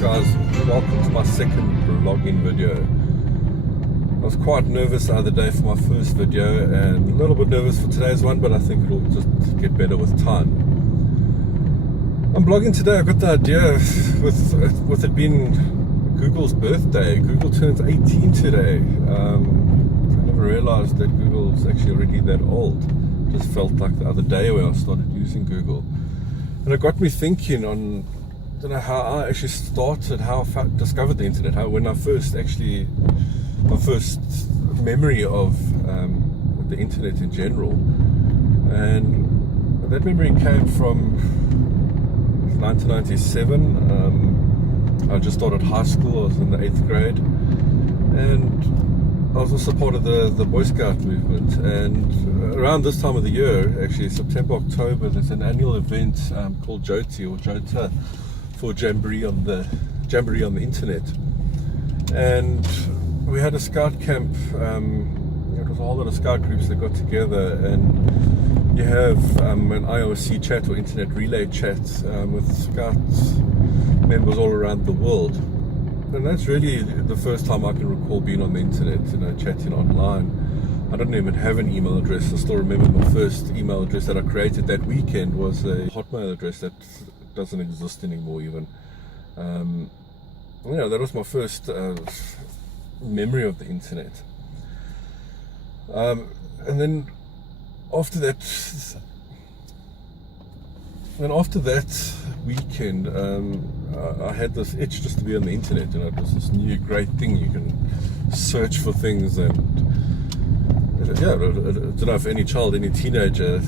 guys, welcome to my second vlogging video. I was quite nervous the other day for my first video and a little bit nervous for today's one, but I think it'll just get better with time. I'm vlogging today. I got the idea with it being Google's birthday. Google turns 18 today. I never realized that Google's actually already that old. Just felt like the other day when I started using Google. And it got me thinking on, I don't know how I actually started, how I discovered the internet, my first memory of the internet in general. And that memory came from 1997. I just started high school. I was in the 8th grade, and I was also part of the Boy Scout movement. And around this time of the year, actually September, October, there's an annual event called JOTA or JOTA for Jamboree on the internet. And we had a scout camp. It was a whole lot of scout groups that got together, and you have an IRC chat or internet relay chat with scout members all around the world. And that's really the first time I can recall being on the internet, chatting online. I don't even have an email address. I still remember my first email address that I created that weekend was a Hotmail address that doesn't exist anymore even. That was my first memory of the internet. And then after that weekend, I had this itch just to be on the internet. It was this new great thing. You can search for things, and I don't know if any child, any teenager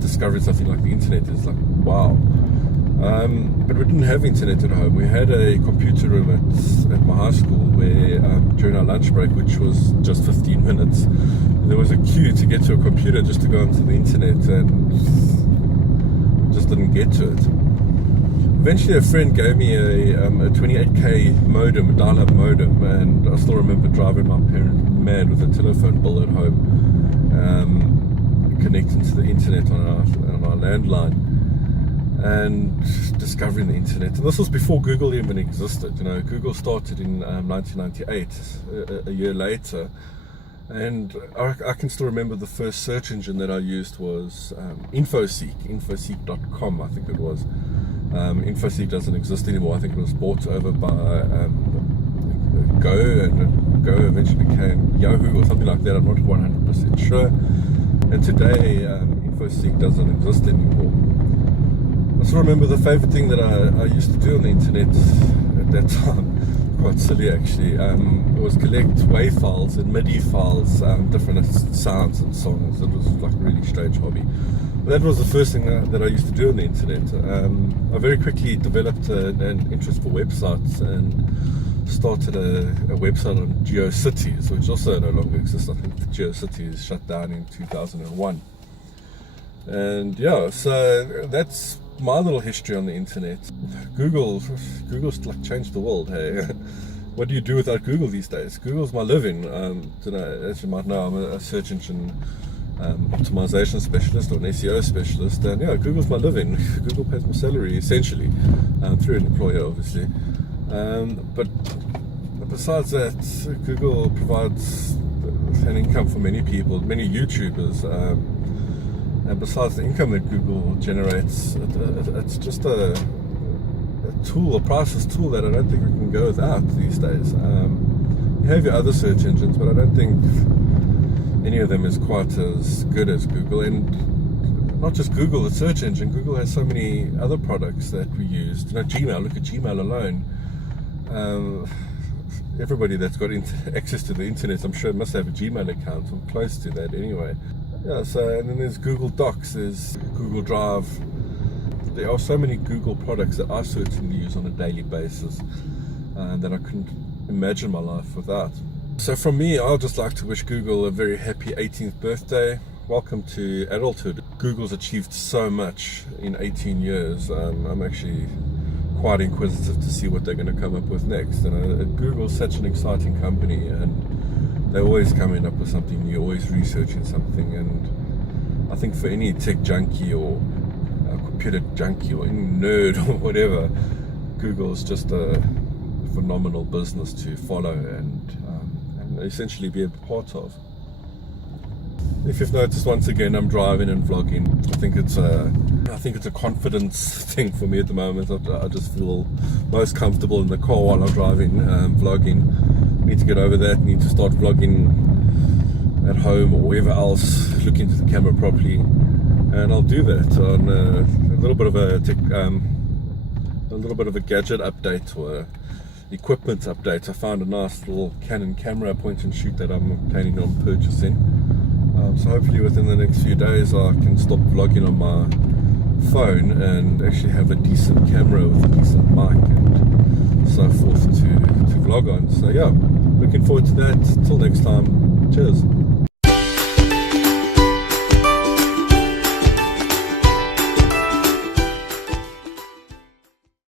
discovering something like the internet is like, wow. But we didn't have internet at home. We had a computer room at my high school where during our lunch break, which was just 15 minutes, there was a queue to get to a computer just to go onto the internet, and just didn't get to it. Eventually a friend gave me a 28k modem, a dial-up modem, and I still remember driving my parents mad with a telephone bill at home, connecting to the internet on our landline, and discovering the internet. And this was before Google even existed. Google started in 1998, a year later. And I can still remember the first search engine that I used was infoseek.com, I think it was. Infoseek doesn't exist anymore. I think it was bought over by Go, and Go eventually became Yahoo or something like that. I'm not 100% sure. And today, Infoseek doesn't exist anymore. I still remember the favorite thing that I used to do on the internet at that time, quite silly actually, was collect WAV files and MIDI files, different sounds and songs. It was like a really strange hobby. But that was the first thing that I used to do on the internet. I very quickly developed an interest for websites and started a website on GeoCities, which also no longer exists. I think GeoCities shut down in 2001. And so that's my little history on the internet. Google's like changed the world. Hey, what do you do without Google these days? Google's my living. As you might know, I'm a search engine optimization specialist or an SEO specialist, and Google's my living. Google pays my salary essentially through an employer, obviously. But besides that, Google provides an income for many people, many YouTubers. And besides the income that Google generates, it's just a tool, a priceless tool that I don't think we can go without these days. You have your other search engines, but I don't think any of them is quite as good as Google. And not just Google, the search engine. Google has so many other products that we use. Gmail, look at Gmail alone. Everybody that's got access to the internet, I'm sure, must have a Gmail account, or close to that anyway. And then there's Google Docs, there's Google Drive. There are so many Google products that I certainly use on a daily basis that I couldn't imagine my life without. So from me, I'd just like to wish Google a very happy 18th birthday. Welcome to adulthood. Google's achieved so much in 18 years. I'm actually quite inquisitive to see what they're going to come up with next. Google's such an exciting company, and they're always coming up with something new, always researching something. And I think for any tech junkie or computer junkie or any nerd or whatever, Google is just a phenomenal business to follow and essentially be a part of. If you've noticed, once again, I'm driving and vlogging. I think it's a confidence thing for me at the moment. I just feel most comfortable in the car while I'm driving, vlogging. Need to get over that. Need to start vlogging at home or wherever else. Look into the camera properly, and I'll do that on a little bit of a gadget update or equipment update. I found a nice little Canon camera point and shoot that I'm planning on purchasing. So hopefully within the next few days I can stop vlogging on my phone and actually have a decent camera with a decent mic and so forth to vlog on. So yeah, looking forward to that. Till next time, cheers.